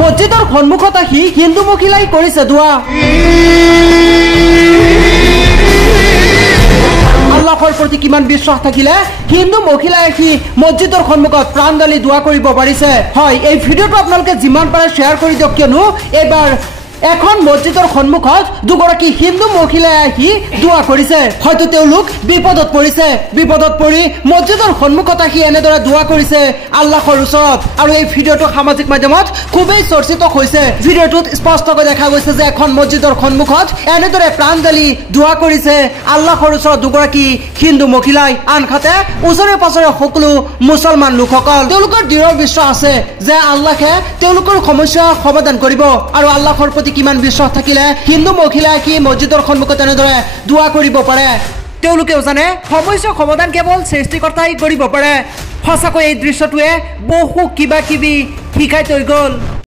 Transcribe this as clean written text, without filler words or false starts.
মছজিদৰ সন্মুখত আহি হিন্দু মহিলাই কৰিছে দোৱা। আল্লাহৰ প্ৰতি কিমান বিশ্বাস থাকিলে হিন্দু মহিলাই আহি মছজিদৰ সন্মুখত প্ৰাণ ঢালি দোৱা কৰিব পাৰিছে। হয়, এই ভিডিঅ'টো আপোনালোকে যিমান পাৰে শ্বেয়াৰ কৰি দিয়ক, কিয়নো এইবাৰ এখন মছজিদৰ সন্মুখত দুগৰাকী হিন্দু মহিলাই আহি দোৱা কৰিছে। হয়তো তেওঁলোক বিপদত পৰিছে, বিপদত পৰি মছজিদৰ সন্মুখত আহি এনেদৰে দোৱা কৰিছে আল্লাহৰ ওচৰত। আৰু এই ভিডিঅ'টো সামাজিক মাধ্যমত খুবেই চৰ্চিত হৈছে। ভিডিঅ'টোত স্পষ্টকৈ দেখা গৈছে যে এখন মছজিদৰ সন্মুখত এনেদৰে প্ৰাণ ঢালি দোৱা কৰিছে আল্লাহৰ ওচৰত দুগৰাকী হিন্দু মহিলাই। আনহাতে ওচৰে পাছৰে সকলো মুছলমান লোকসকল, তেওঁলোকৰ দৃঢ় বিশ্বাস আছে যে আল্লাহে তেওঁলোকৰ সমস্যা সমাধান কৰিব। আৰু আল্লাহৰ প্ৰতি কিমান বিশ্বাস থাকিলে হিন্দু মহিলাই কি মছজিদৰ সন্মুখত এনেদৰে দোৱা কৰিব পাৰে। তেওঁলোকেও জানে সমস্যা সমাধান কেৱল সৃষ্টিকৰ্তাই কৰিব পাৰে। সঁচাকৈ এই দৃশ্যটোৱে বহু কিবা কিবি শিকাই থৈ গ'ল।